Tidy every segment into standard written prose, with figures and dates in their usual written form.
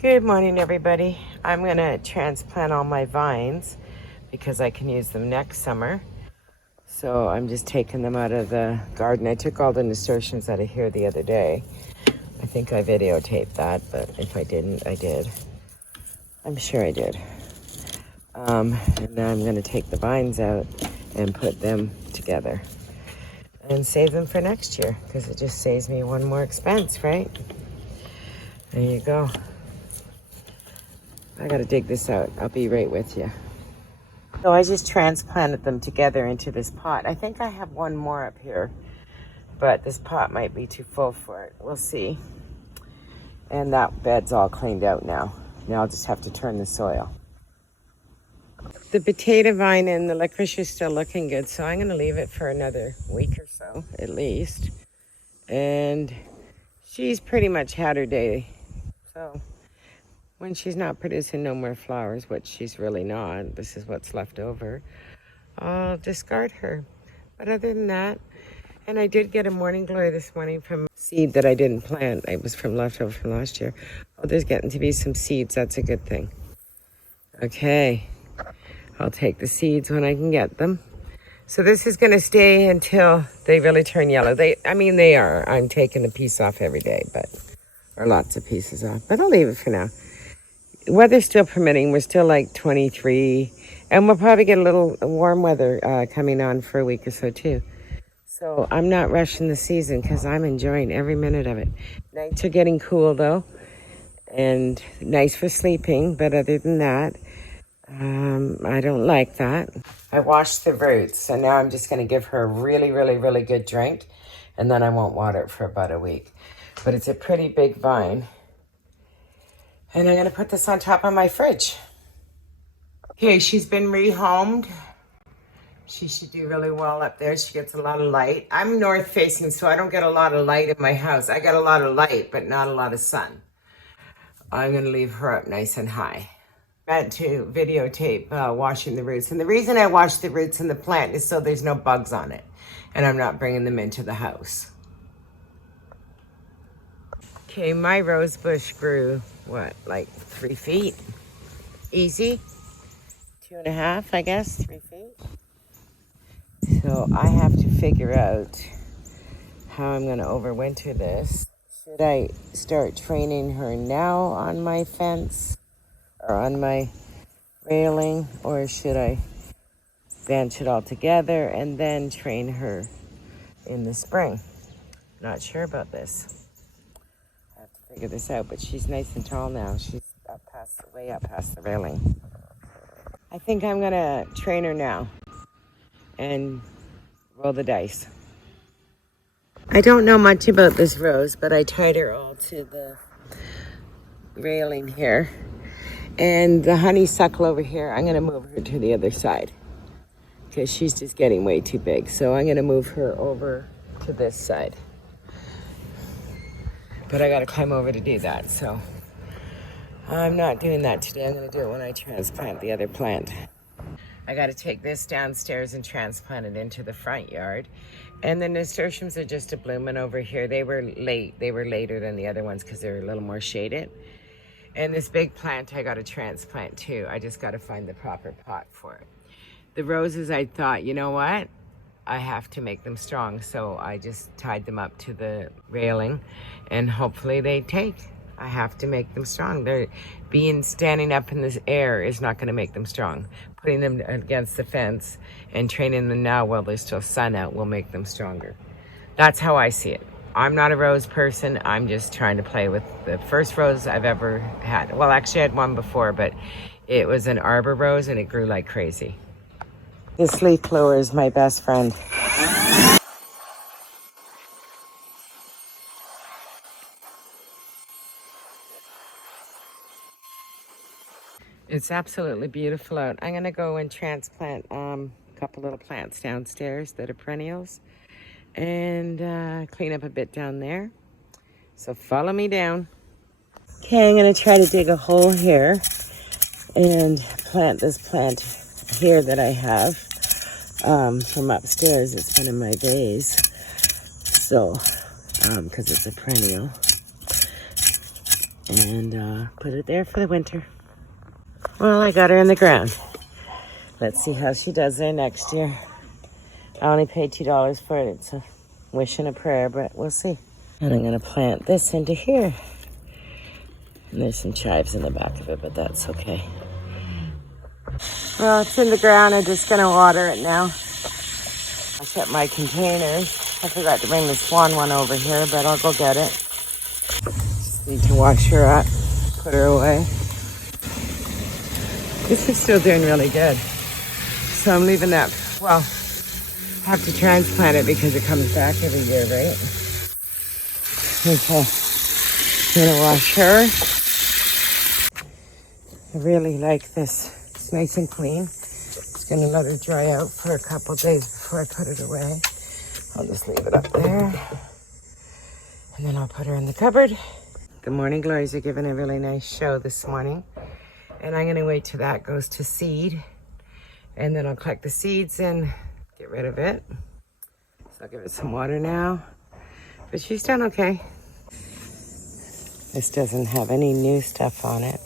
Good morning, everybody. I'm going to transplant all my vines because I can use them next summer. So I'm just taking them out of the garden. I took all the nasturtiums out of here the other day. I think I videotaped that, but if I didn't, I did. I'm sure I did. And now I'm going to take the vines out and put them together and save them for next year because it just saves me one more expense, right? There you go. I gotta dig this out. I'll be right with you. So I just transplanted them together into this pot. I think I have one more up here, but this pot might be too full for it. We'll see. And that bed's all cleaned out now. Now I'll just have to turn the soil. The potato vine and the licorice is still looking good, so I'm gonna leave it for another week or so, at least. And she's pretty much had her day. So when she's not producing no more flowers, which she's really not, this is what's left over, I'll discard her. But other than that, and I did get a morning glory this morning from seed that I didn't plant. It was from leftover from last year. Oh, there's getting to be some seeds. That's a good thing. Okay, I'll take the seeds when I can get them. So this is going to stay until they really turn yellow. They are. I'm taking a piece off every day, or lots of pieces off. But I'll leave it for now. Weather's still permitting. We're still like 23, and we'll probably get a little warm weather coming on for a week or so too. So I'm not rushing the season because I'm enjoying every minute of it. Nights are getting cool though, and nice for sleeping. But other than that, I don't like that. I washed the roots, so now I'm just going to give her a really, really, really good drink, and then I won't water it for about a week. But it's a pretty big vine. And I'm going to put this on top of my fridge. Okay, she's been rehomed. She should do really well up there. She gets a lot of light. I'm north facing, so I don't get a lot of light in my house. I get a lot of light, but not a lot of sun. I'm going to leave her up nice and high. I had to videotape washing the roots. And the reason I wash the roots in the plant is so there's no bugs on it. And I'm not bringing them into the house. Okay, my rose bush grew, like 3 feet? Easy. 2.5, I guess, 3 feet. So I have to figure out how I'm going to overwinter this. Should I start training her now on my fence or on my railing, or should I bench it all together and then train her in the spring? Not sure about this. I have to figure this out, but she's nice and tall now. She's way up past the railing. I think I'm going to train her now and roll the dice. I don't know much about this rose, but I tied her all to the railing here. And the honeysuckle over here, I'm going to move her to the other side because she's just getting way too big. So I'm going to move her over to this side. But I got to climb over to do that, so I'm not doing that today. I'm going to do it when I transplant the other plant. I got to take this downstairs and transplant it into the front yard. And the nasturtiums are just a blooming over here. They were late. They were later than the other ones because they're a little more shaded. And this big plant I got to transplant too. I just got to find the proper pot for it. The roses, I thought, you know what? I have to make them strong. So I just tied them up to the railing and hopefully they take. I have to make them strong. They're standing up in this air is not going to make them strong. Putting them against the fence and training them now while there's still sun out will make them stronger. That's how I see it. I'm not a rose person. I'm just trying to play with the first rose I've ever had. Well, actually I had one before, but it was an arbor rose and it grew like crazy. This leaf blower is my best friend. It's absolutely beautiful out. I'm gonna go and transplant a couple little plants downstairs that are perennials and clean up a bit down there. So follow me down. Okay, I'm gonna try to dig a hole here and plant this plant here that I have from upstairs. It's been in my vase. So, because it's a perennial. and put it there for the winter. Well, I got her in the ground. Let's see how she does there next year. I only paid $2 for it. It's a wish and a prayer, but we'll see. And I'm gonna plant this into here. And there's some chives in the back of it, but that's okay. Well, it's in the ground. I'm just gonna water it now. I set my containers. I forgot to bring the swan one over here, but I'll go get it. Just need to wash her up, put her away. This is still doing really good. So I'm leaving that, well, I have to transplant it because it comes back every year, right? Okay, I'm gonna wash her. I really like this. It's nice and clean. Just gonna let her dry out for a couple days before I put it away. I'll just leave it up there. And then I'll put her in the cupboard. The morning glories are giving a really nice show this morning. And I'm gonna wait till that goes to seed. And then I'll collect the seeds and get rid of it. So I'll give it some water now. But she's done okay. This doesn't have any new stuff on it.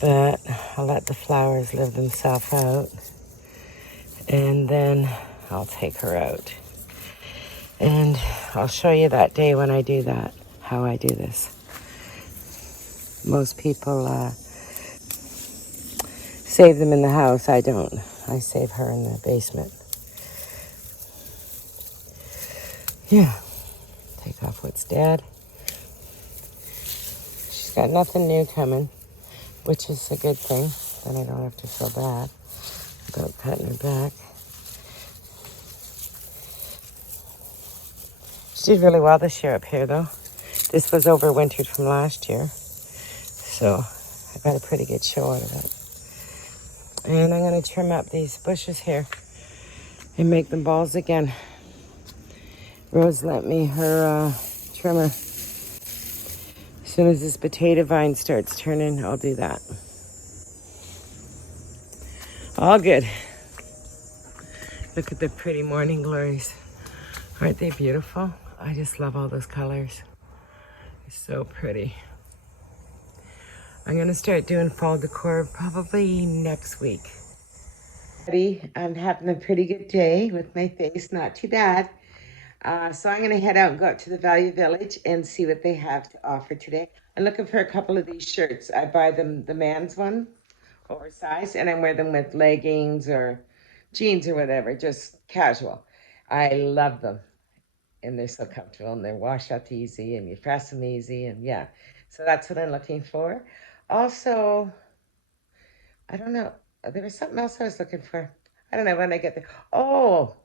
But I'll let the flowers live themselves out. And then I'll take her out. And I'll show you that day when I do that, how I do this. Most people save them in the house. I don't. I save her in the basement. Yeah. Take off what's dead. She's got nothing new coming, which is a good thing. Then I don't have to feel bad about cutting her back. She did really well this year up here, though. This was overwintered from last year. So I got a pretty good show out of it. And I'm going to trim up these bushes here and make them balls again. Rose lent me her trimmer. As soon as this potato vine starts turning, I'll do that. All good. Look at the pretty morning glories. Aren't they beautiful? I just love all those colors. It's so pretty. I'm going to start doing fall decor probably next week. I'm having a pretty good day with my face, not too bad. So I'm going to head out and go up to the Value Village and see what they have to offer today. I'm looking for a couple of these shirts. I buy them the man's one, oversized, and I wear them with leggings or jeans or whatever, just casual. I love them. And they're so comfortable, and they wash up easy, and you press them easy, and yeah. So that's what I'm looking for. Also, I don't know. There was something else I was looking for. I don't know when I get there. Oh,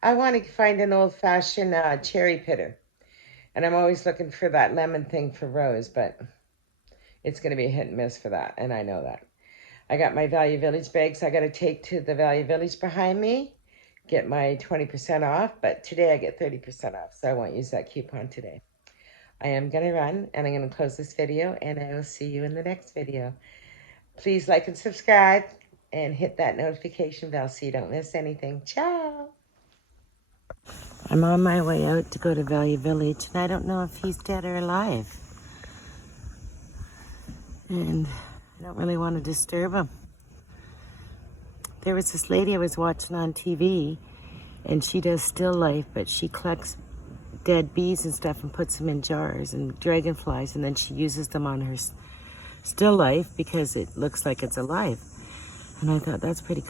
I want to find an old-fashioned cherry pitter. And I'm always looking for that lemon thing for Rose, but it's going to be a hit and miss for that, and I know that. I got my Value Village bags I got to take to the Value Village behind me. Get my 20% off, but today I get 30% off, so I won't use that coupon today. I am going to run, and I'm going to close this video, and I will see you in the next video. Please like and subscribe, and hit that notification bell so you don't miss anything. Ciao! I'm on my way out to go to Value Village, and I don't know if he's dead or alive. And I don't really want to disturb him. There was this lady I was watching on TV, and she does still life, but she collects dead bees and stuff and puts them in jars and dragonflies, and then she uses them on her still life because it looks like it's alive. And I thought that's pretty cool.